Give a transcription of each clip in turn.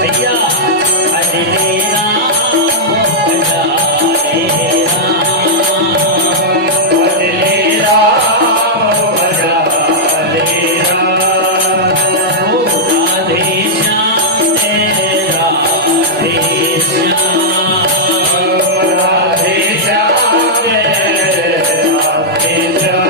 भैया भजले राम भजले राम भजले राम भजले राम ओ राधे श्याम तेरे राधे श्याम राधे श्याम तेरे राधे श्याम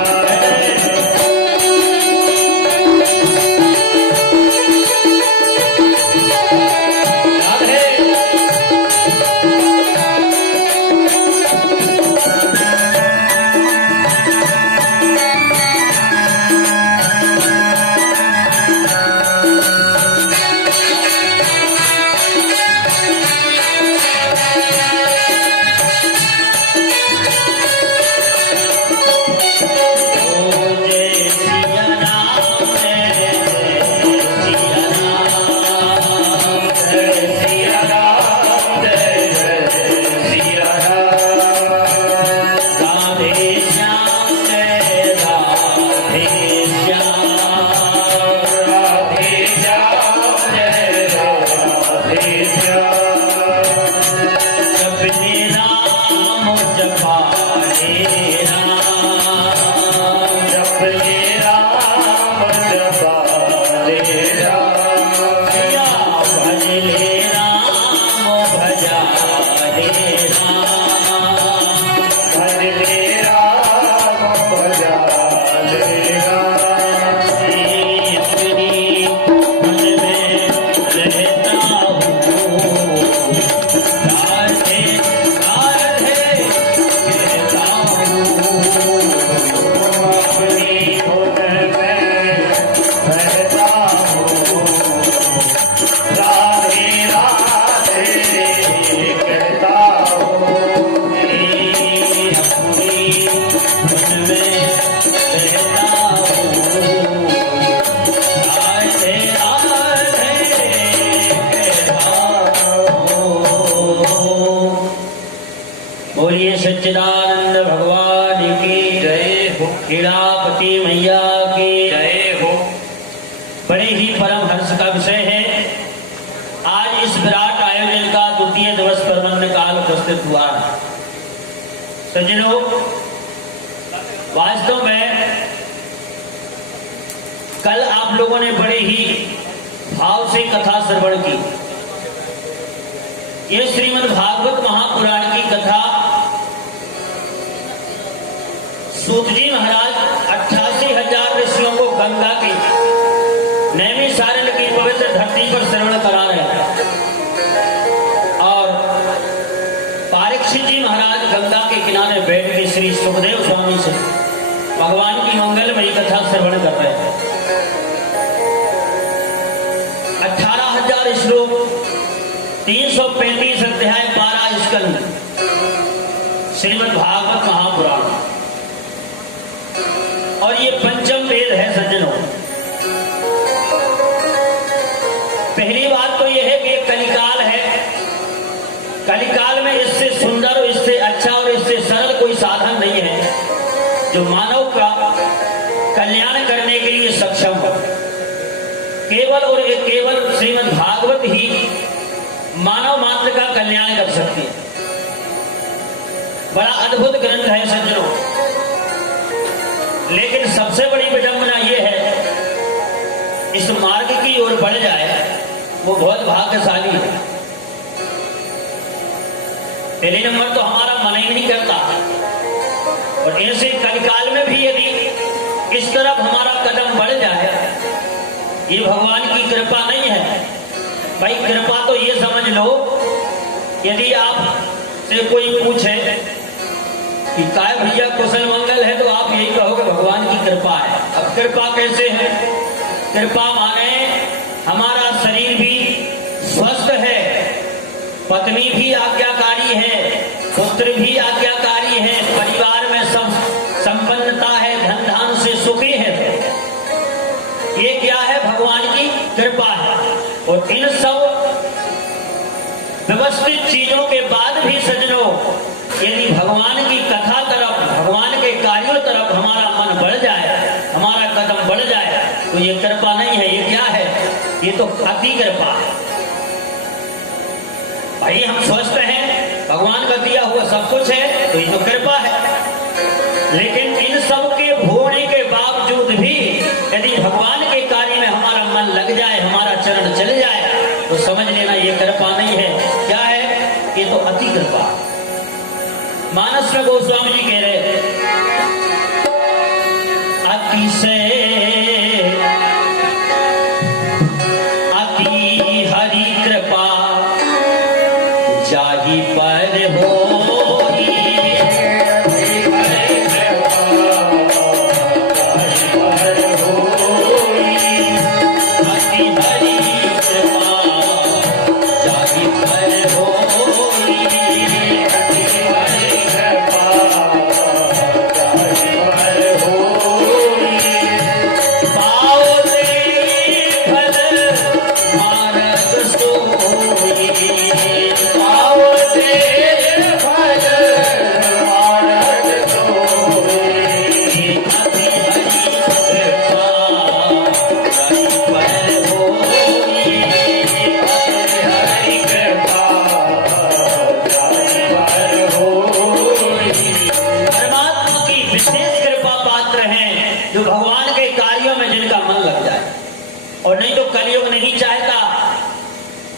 बोलिए सच्चिदानंद भगवान की जय हो, कीड़ापति मैया की जय हो। बड़े ही परम हर्ष का विषय है, आज इस विराट आयोजन का द्वितीय दिवस प्रबंध काल उपस्थित हुआ। सज्जनों, वास्तव में कल आप लोगों ने बड़े ही भाव से कथा श्रवण की। ये श्रीमद् भागवत महापुराण की कथा सूत जी महाराज 88,000 ऋषियों को गंगा की नैमिषारण्य की पवित्र धरती पर श्रवण करा रहे हैं और परीक्षित जी महाराज गंगा के किनारे बैठ के श्री सुखदेव स्वामी से भगवान की मंगलमयी कथा श्रवण कर रहे हैं। 18,000 श्लोक, 335 अध्याय, 12 स्कंद, श्रीमद् भागवत महापुराण, और ये पंचम वेद है। सज्जनों, पहली बात तो यह है कि कलिकाल है। कलिकाल में इससे सुंदर और इससे अच्छा और इससे सरल कोई साधन नहीं है जो मानव का कल्याण करने के लिए सक्षम हो। केवल और केवल श्रीमद् भागवत ही मानव मात्र का कल्याण कर सकती है। बड़ा अद्भुत ग्रंथ है सज्जनों, लेकिन सबसे बड़ी विडंबना यह है, इस मार्ग की ओर बढ़ जाए वो बहुत भाग्यशाली है। पहले नंबर तो हमारा मन ही नहीं करता, और ऐसे कलिकाल में भी यदि इस तरफ हमारा कदम बढ़ जाए, ये भगवान की कृपा नहीं है भाई। कृपा तो ये समझ लो, यदि आप से कोई पूछे कि काय भैया कुशल मंगल है, तो आप यही कहोगे भगवान की कृपा है। अब कृपा कैसे है? कृपा माने हमारा शरीर भी स्वस्थ है, पत्नी भी आज्ञाकारी है, पुत्र भी आज्ञाकारी है, परिवार में सब संपन्नता है, धन धान से सुखी है। ये क्या है? भगवान की कृपा है। और इन सब व्यवस्थित चीजों के बाद भी सज्जनों, यदि भगवान की कथा तरफ, भगवान के कार्यों तरफ हमारा मन बढ़ जाए, हमारा कदम बढ़ जाए, तो ये कृपा नहीं है। ये क्या है? ये तो अति कृपा है। भाई हम स्वस्थ हैं, भगवान का दिया हुआ सब कुछ है, तो ये तो कृपा है। लेकिन इन सब के भोगने के बावजूद भी यदि भगवान के कार्य में हमारा मन लग जाए, हमारा चरण चल जाए, तो समझ लेना ये कृपा नहीं है। क्या है? ये तो अति कृपा। मानस में गोस्वामी जी कह रहे अति से अति हरि कृपा जाहि पर हो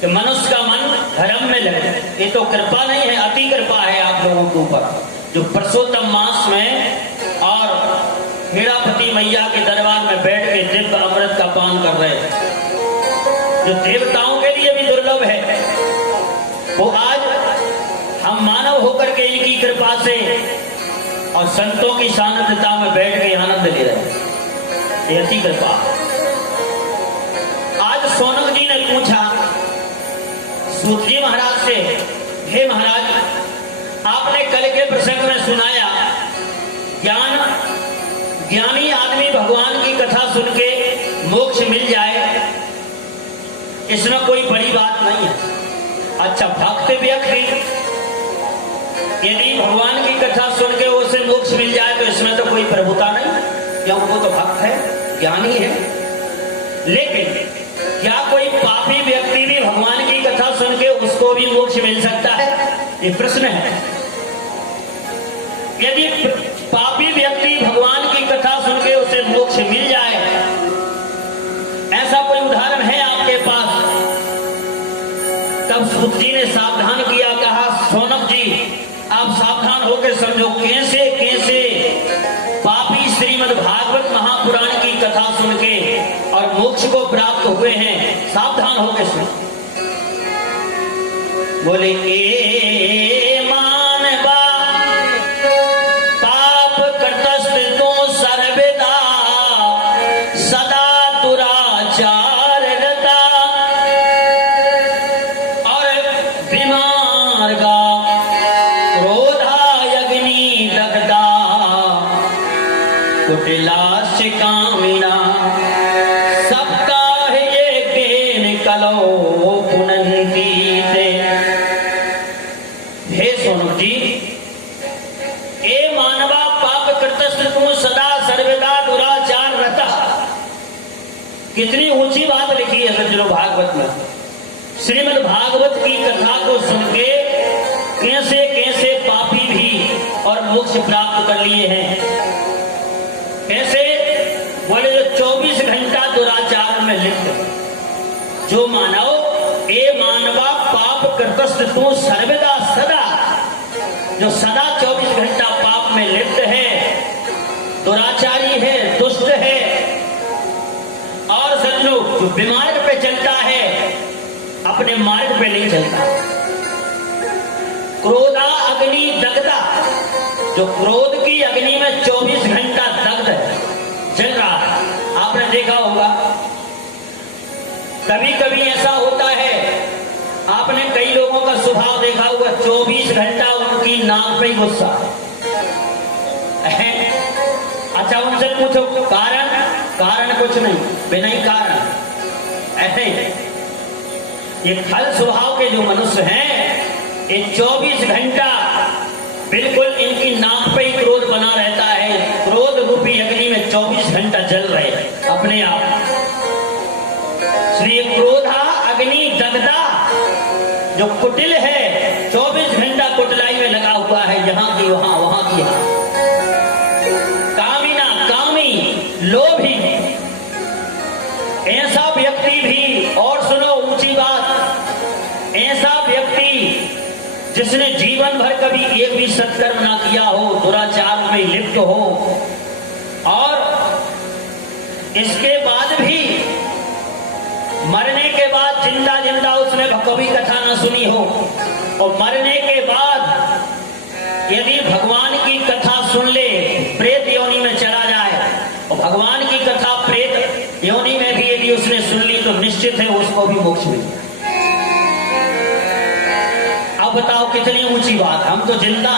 मनुष्य का मन धर्म में लगे। ये तो कृपा नहीं है, अति कृपा है आप लोगों के ऊपर, जो पुरुषोत्तम मास में और हीरापति मैया के दरबार में बैठ के दिव्य अमृत का पान कर रहे हैं, जो देवताओं के लिए भी दुर्लभ है। वो आज हम मानव होकर के इनकी कृपा से और संतों की सानिध्यता में बैठ के आनंद ले रहे हैं। ये अति कृपा। आज सोनक जी ने पूछा सूत जी महाराज से, हे महाराज, आपने कल के प्रसंग में सुनाया ज्ञानी आदमी भगवान की कथा सुन के मोक्ष मिल जाए, इसमें कोई बड़ी बात नहीं है। अच्छा, भक्त व्यक्ति यदि भगवान की कथा सुन के उसे मोक्ष मिल जाए तो इसमें तो कोई प्रभुता नहीं, क्यों? वो तो भक्त है, ज्ञानी है। लेकिन क्या कोई पापी व्यक्ति भी भगवान की कथा सुन के उसको भी मोक्ष मिल सकता है? ये प्रश्न है। यदि पापी व्यक्ति भगवान की कथा सुन के उसे मोक्ष मिल जाए, ऐसा कोई उदाहरण है आपके पास? तब सूत जी ने सावधान किया, कहा सोनक जी आप सावधान होकर समझो, कैसे कैसे पापी श्रीमद् भागवत महापुराण की कथा सुन के और मोक्ष को प्राप्त हुए हैं, सावधान होकर सुनो। बोले ए मानवा पाप कर्तस्त तो सर्वदा सदा दुराचार रता और बीमार गा क्रोधा अग्नि दग्धा कुटिलाश कामिना सप्ताह ये कलो पुनंती। हे सोनू जी, ए मानवा पाप कृतस्त तू सदा सर्वदा दुराचार रहता। कितनी ऊंची बात लिखी है सज्जनों भागवत में। श्रीमद् भागवत की कथा को सुन के कैसे कैसे पापी भी और मोक्ष प्राप्त कर लिए हैं। कैसे? बोले जो 24 घंटा दुराचार में लिप्त जो मानव, ए मानवा पाप कृतस्त तू सर्वदा सदा, जो सदा 24 घंटा पाप में लिप्त है, दुराचारी है, दुष्ट है, और सज्जनों जो विमार्ग पे चलता है अपने मार्ग पे नहीं चलता। क्रोधा अग्नि दग्धा, जो क्रोध की अग्नि में 24 घंटा दग्ध जल रहा है। आपने देखा होगा कभी कभी ऐसा होता है, आपने कई लोगों का स्वभाव देखा होगा, 24 घंटा उनकी नाक पे गुस्सा। अच्छा उनसे पूछो कारण? कारण कुछ नहीं, बिना ही कारण। ऐसे ये खल स्वभाव के जो मनुष्य हैं, ये 24 घंटा बिल्कुल इनकी नाक पे ही क्रोध बना रहता है। क्रोध रूपी अग्नि में 24 घंटा जल रहे अपने आप। श्री क्रोधा अग्नि दग्धा जो कुटिल है 24 घंटा कुटिलाई में लगा हुआ है, यहां की वहां, वहां की यहां, कामिना कामी लोभी, ऐसा व्यक्ति भी, और सुनो ऊंची बात, ऐसा व्यक्ति जिसने जीवन भर कभी एक भी सत्कर्म ना किया हो, दुराचार में लिप्त हो, और इसके बाद भी मरने के बाद जिंदा जिंदा उसने कभी कथा न सुनी हो, और मरने के बाद यदि भगवान की कथा सुन ले, प्रेत योनि में चला जाए, और भगवान की कथा प्रेत योनि में भी यदि उसने सुन ली तो निश्चित है उसको भी मोक्ष मिलेगा। अब बताओ कितनी ऊंची बात, हम तो जिंदा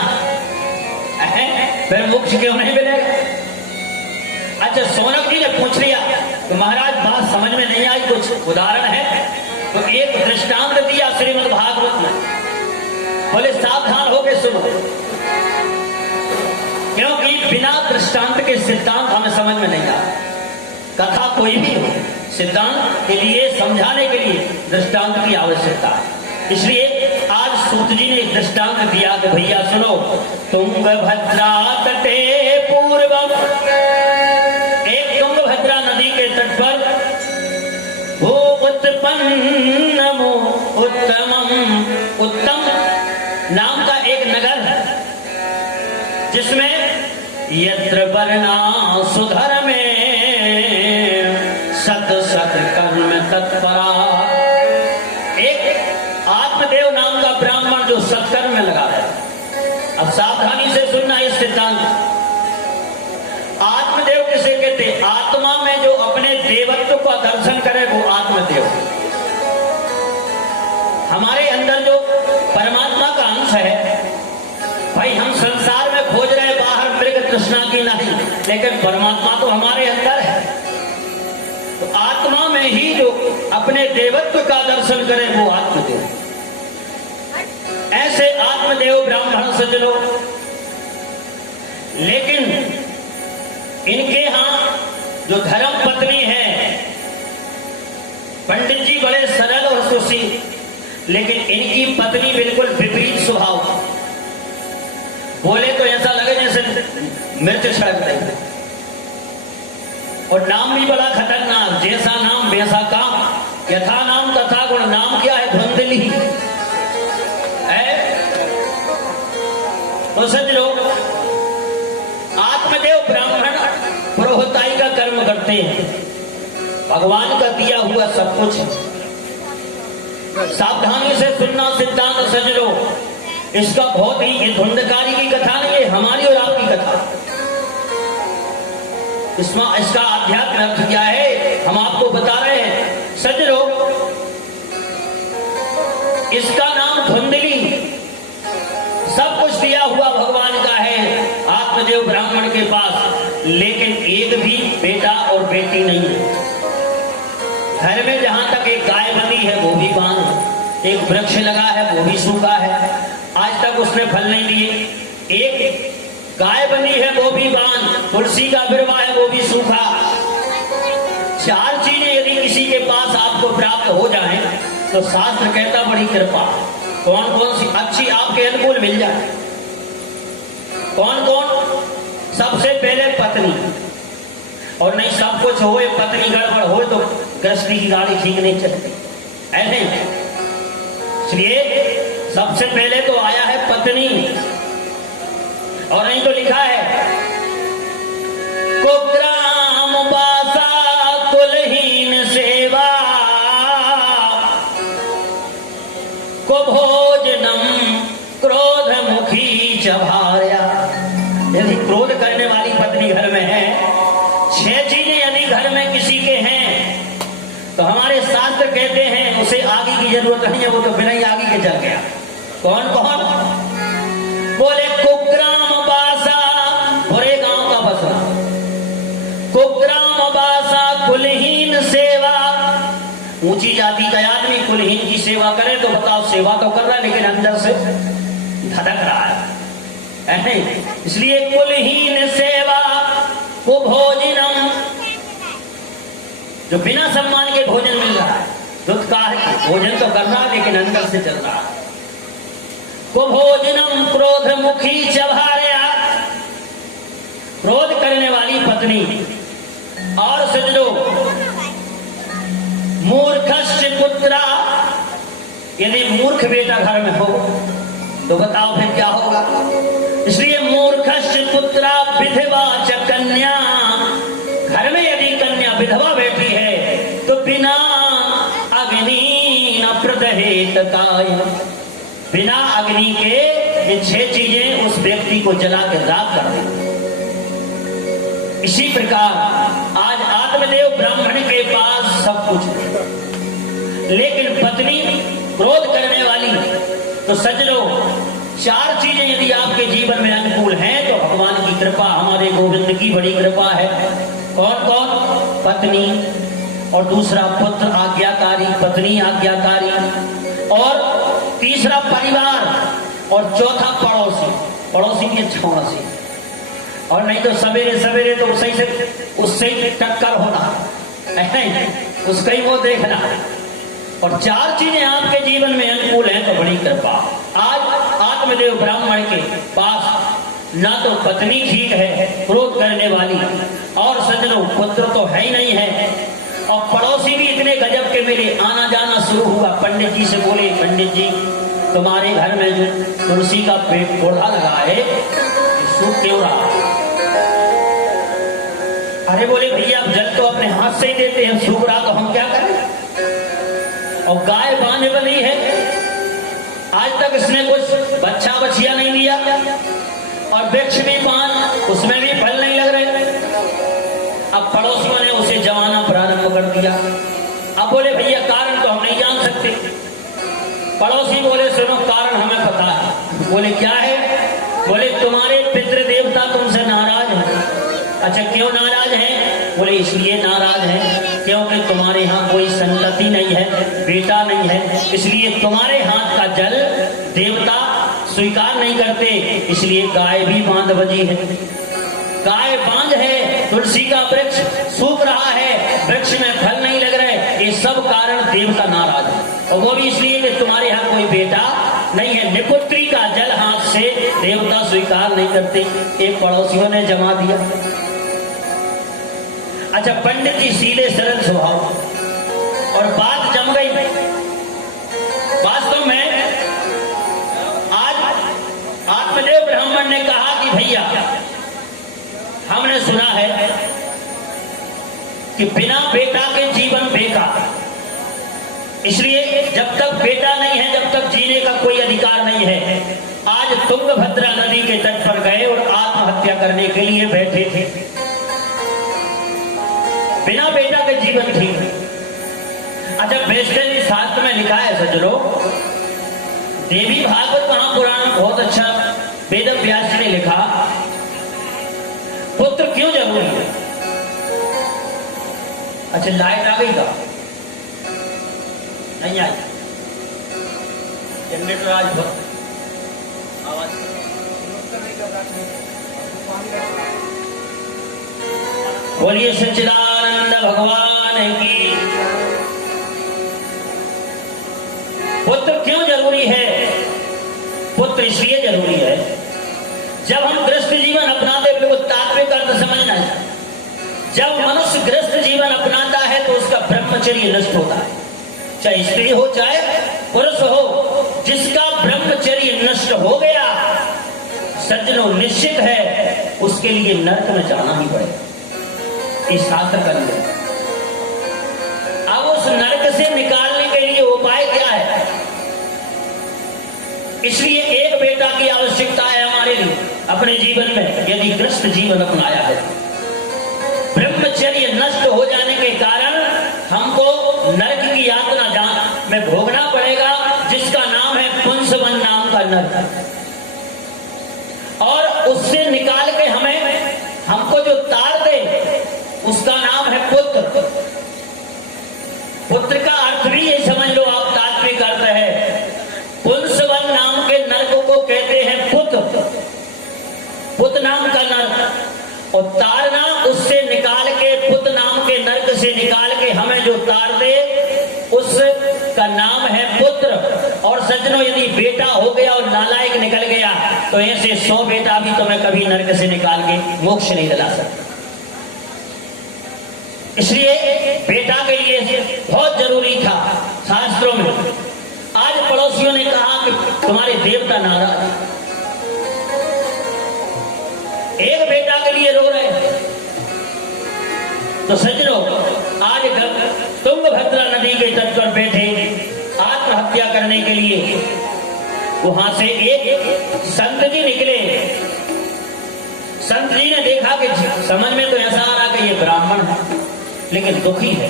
हैं, फिर मोक्ष क्यों नहीं मिलेगा? अच्छा, सोनक जी ने पूछ लिया तो महाराज बात समझ में नहीं आई, कुछ उदाहरण है? तो एक दृष्टांत दिया श्रीमद् भागवत में, बोले सावधान होके सुनो, क्योंकि बिना दृष्टांत के सिद्धांत हमें समझ में नहीं आता। कथा कोई भी हो, सिद्धांत के लिए, समझाने के लिए दृष्टांत की आवश्यकता है। इसलिए आज सूत जी ने दृष्टांत दिया कि भैया सुनो, तुंगभद्रा तटे पूर्वम, एक तुंगभद्रा नदी के तट पर वो उत्पन्नमो उत्तमम, उत्तम नाम का एक नगर है, जिसमें यत्र वर्णा सुधर्मे सत सत कर्म तत्परा, एक आत्मदेव नाम का ब्राह्मण जो सत्कर्म में लगा है। अब सावधानी से सुनना इस सिद्धांत, आत्मदेव किसे कहते? आत्मा में जो अपने देवत्व का दर्शन करे वो आत्मदेव। हमारे अंदर जो परमात्मा का अंश है, भाई हम संसार में खोज रहे बाहर मृग तृष्णा की नहीं, लेकिन परमात्मा तो हमारे अंदर है। तो आत्मा में ही जो अपने देवत्व का दर्शन करे वो आत्मदेव। ऐसे आत्मदेव ब्राह्मण सज्जनों, लेकिन इनके यहां जो धर्म पत्नी है, पंडित जी बड़े सरल और सुशील, लेकिन इनकी पत्नी बिल्कुल विपरीत स्वभाव, बोले तो ऐसा लगे जैसे मिर्च छिड़क रही, और नाम भी बड़ा खतरनाक, जैसा नाम वैसा काम, यथा नाम तथा गुण। नाम क्या है? धुंधली है। तो सज्जनों, आत्मदेव ब्राह्मण पुरोहिताई का कर्म करते हैं, भगवान का दिया हुआ सब कुछ है। सावधानी से सुनना सिद्धांत सज्जनों, इसका बहुत ही, ये धुंधकारी की कथा नहीं है, हमारी और आपकी कथा। इसका आध्यात्म अर्थ क्या है हम आपको बता रहे हैं सज्जनों। इसका नाम धुंधली, सब कुछ दिया हुआ भगवान का है आत्मदेव ब्राह्मण के पास, लेकिन एक भी बेटा और बेटी नहीं है। घर में जहां तक एक गाय बंधी है वो भी बांध, एक वृक्ष लगा है वो भी सूखा है, आज तक उसने फल नहीं दिए। एक गाय बनी है वो भी बांध, तुलसी का बिरवा है वो भी सूखा। चार चीजें यदि किसी के पास आपको प्राप्त हो जाए तो शास्त्र कहता बड़ी कृपा। कौन कौन सी अच्छी आपके अनुकूल मिल जाए? कौन कौन? सबसे पहले पत्नी, और नहीं सब कुछ हो, पत्नी गड़बड़ हो तो गृहस्थी की गाड़ी ठीक नहीं चलती, ऐसे। इसलिए सबसे पहले तो आया है पत्नी, और नहीं तो लिखा है कुग्राम बासा कुलहीन सेवा को भोजनम क्रोध मुखी चभार्या। यदि क्रोध करने वाली पत्नी घर में है, 6 चीजें यदि घर में किसी के हैं तो हमारे शास्त्र कहते हैं उसे आगे की जरूरत नहीं है, वो तो बिना ही आगे के चल गया। कौन कौन? बोले कुग्राम बासा, बुरे गांव का बसना, कुग्राम बासा कुलहीन सेवा। ऊंची जाति का आदमी कुलहीन की सेवा करे तो बताओ, सेवा तो कर रहा है लेकिन अंदर से धड़क रहा है। इसलिए कुलहीन सेवा को भोजनम, जो बिना सम्मान के भोजन मिल रहा है, दुत्कार है, भोजन तो कर रहा है लेकिन अंदर से चल रहा है। कुभोजनम क्रोध मुखी चभार्या, क्रोध करने वाली पत्नी। और सजनो मूर्खस्य पुत्रा, यदि मूर्ख बेटा घर में हो तो बताओ फिर क्या होगा। इसलिए मूर्खस्य पुत्रा विधवा च कन्या, घर में यदि कन्या विधवा बैठी है तो बिना अग्नि न प्रदहेत काय, बिना अग्नि के ये 6 चीजें उस व्यक्ति को जला के राख कर दें। इसी प्रकार आज आत्मदेव ब्राह्मण के पास सब कुछ है, लेकिन पत्नी क्रोध करने वाली। तो सज्जनों 4 चीजें यदि आपके जीवन में अनुकूल हैं तो भगवान की कृपा, हमारे गोविंद की बड़ी कृपा है। कौन कौन? पत्नी, और दूसरा पुत्र आज्ञाकारी, पत्नी आज्ञाकारी, और तीसरा परिवार, और चौथा पड़ोसी, पड़ोसी की अच्छा होना चाहिए। और नहीं तो सवेरे सवेरे तो सही से उससे टक्कर होना, नहीं उसका ही वो देखना। और 4 चीजें आपके जीवन में अनुकूल हैं तो बड़ी कृपा। आज आत्मदेव ब्राह्मण के पास ना तो पत्नी ठीक है क्रोध करने वाली, और सज्जनों पुत्र तो है ही नहीं है, और पड़ोसी भी इतने गजब के मेरे आना जाना शुरू हुआ। पंडित जी से बोले, पंडित जी तुम्हारे घर में जो तुलसी का पौधा लगा है सूख क्यों रहा? अरे बोले भैया आप जल तो अपने हाथ से ही देते हैं, सूख रहा तो हम क्या करें? और गाय बांध बनी है, आज तक इसने कुछ बच्चा बच्चिया नहीं दिया, और वृक्ष भी बांध उसमें भी फल नहीं लग रहे। अब पड़ोसियों ने उसे जमाना प्रारंभ कर दिया। अब बोले भैया कारण तो हम नहीं जान सकते। पड़ोसी बोले सुनो कारण हमें पता है। बोले क्या है? बोले तुम्हारे पितृ देवता तुमसे नाराज हैं। अच्छा क्यों नाराज हैं? बोले इसलिए नाराज हैं क्योंकि तुम्हारे यहाँ कोई संतति नहीं है, बेटा नहीं है, इसलिए तुम्हारे हाथ का जल देवता स्वीकार नहीं करते, इसलिए गाय भी बांध बजी है। गाय बांध है, तुलसी का वृक्ष सूख रहा है, वृक्ष में फल नहीं लग रहे, ये सब कारण देवता नाराज है। और वो भी इसलिए कि तुम्हारे यहाँ कोई बेटा नहीं है, निपुत्री का जल हाथ से देवता स्वीकार नहीं करते। एक पड़ोसियों ने जमा दिया। अच्छा पंडित जी सीधे सरल स्वभाव, और बात जम गई। वास्तव में आज आत्मदेव ब्राह्मण ने कहा कि भैया हमने सुना है कि बिना बेटा के जीवन बेकार, इसलिए जब तक बेटा नहीं है जब तक जीने का कोई अधिकार नहीं है। आज तुंगभद्रा नदी के तट पर गए और आत्महत्या करने के लिए बैठे थे। बिना बेटा के जीवन ठीक है। अच्छा वैष्णव शास्त्र में लिखा है सज्जनों, देवी भागवत महापुराण बहुत अच्छा वेद व्यास ने लिखा, पुत्र क्यों जरूरी है। अच्छा लाइट आ गई का नहीं आई? जनरेटर आज बहुत आवाज बोलिए सच्चिदानंद भगवान की। पुत्र क्यों जरूरी है? पुत्र इसलिए जरूरी है जब हम गृहस्थ जीवन अपनाते, बिल्कुल तात्विक अर्थ समझना है, जब मनुष्य गृहस्थ जीवन अपनाता है तो उसका ब्रह्मचर्य नष्ट होता है, चाहे स्त्री हो चाहे पुरुष हो। जिसका ब्रह्मचर्य नष्ट हो गया सज्जनों निश्चित है उसके लिए नरक में जाना ही पड़ेगा। इस शास्त्र का नियम। अब उस नरक से निकालने के लिए उपाय क्या है? इसलिए एक बेटा की आवश्यकता है हमारे लिए अपने जीवन में, यदि गृहस्थ जीवन अपनाया है। ब्रह्मचर्य नष्ट हो जाने के कारण हमको नरक की यातना में भोगना पड़ेगा, जिसका नाम है पुंसवन नाम का नरक। और उससे निकाल के हमको जो तार दे उसका नाम है पुत्र। पुत्र का अर्थ भी ये समझ लो आप, तात्विक अर्थ है। पुंसवन नाम के नरक को कहते हैं पुत्र, पुत्र नाम का नरक। और तारना उससे निकाल के, पुत्र नाम के नरक से निकाल के हमें जो तार दे उस का नाम है पुत्र। और सज्जनों, यदि बेटा हो गया और नालायक निकल गया तो ऐसे 100 बेटा भी तुम्हें कभी नरक से निकाल के मोक्ष नहीं दिला सकता। इसलिए बेटा के लिए बहुत जरूरी था शास्त्रों में। आज पड़ोसियों ने कहा कि तुम्हारे देवता नाराज, एक बेटा के लिए रो रहे हैं। तो सज्जनों, आज तुंगभद्रा नदी के तट पर बैठे आत्महत्या करने के लिए वहां से एक संत जी निकले। संत जी ने देखा कि समझ में तो ऐसा आ रहा कि ये ब्राह्मण है लेकिन दुखी है,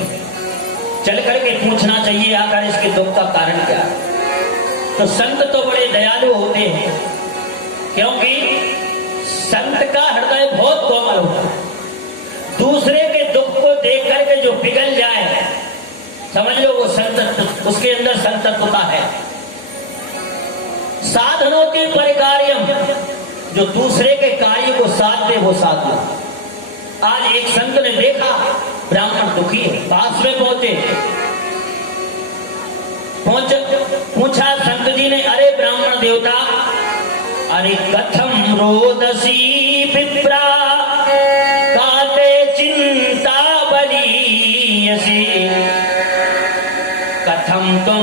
चल करके पूछना चाहिए आकर इसके दुख का कारण क्या है। तो संत तो बड़े दयालु होते हैं, क्योंकि संत का हृदय बहुत कोमल होता है। दूसरे के दुख को देख करके जो पिघल जाए, समझ लो वो संत, उसके अंदर संतत्वता है। साधनों के परिकार्यम, जो दूसरे के कार्य को साथ दे वो साथ लो। आज एक संत ने देखा ब्राह्मण दुखी है, पास में पूछा संत जी ने, अरे ब्राह्मण देवता, अरे कथम रोदसी विप्रा काते चिंता बलीयसी, कथम तुम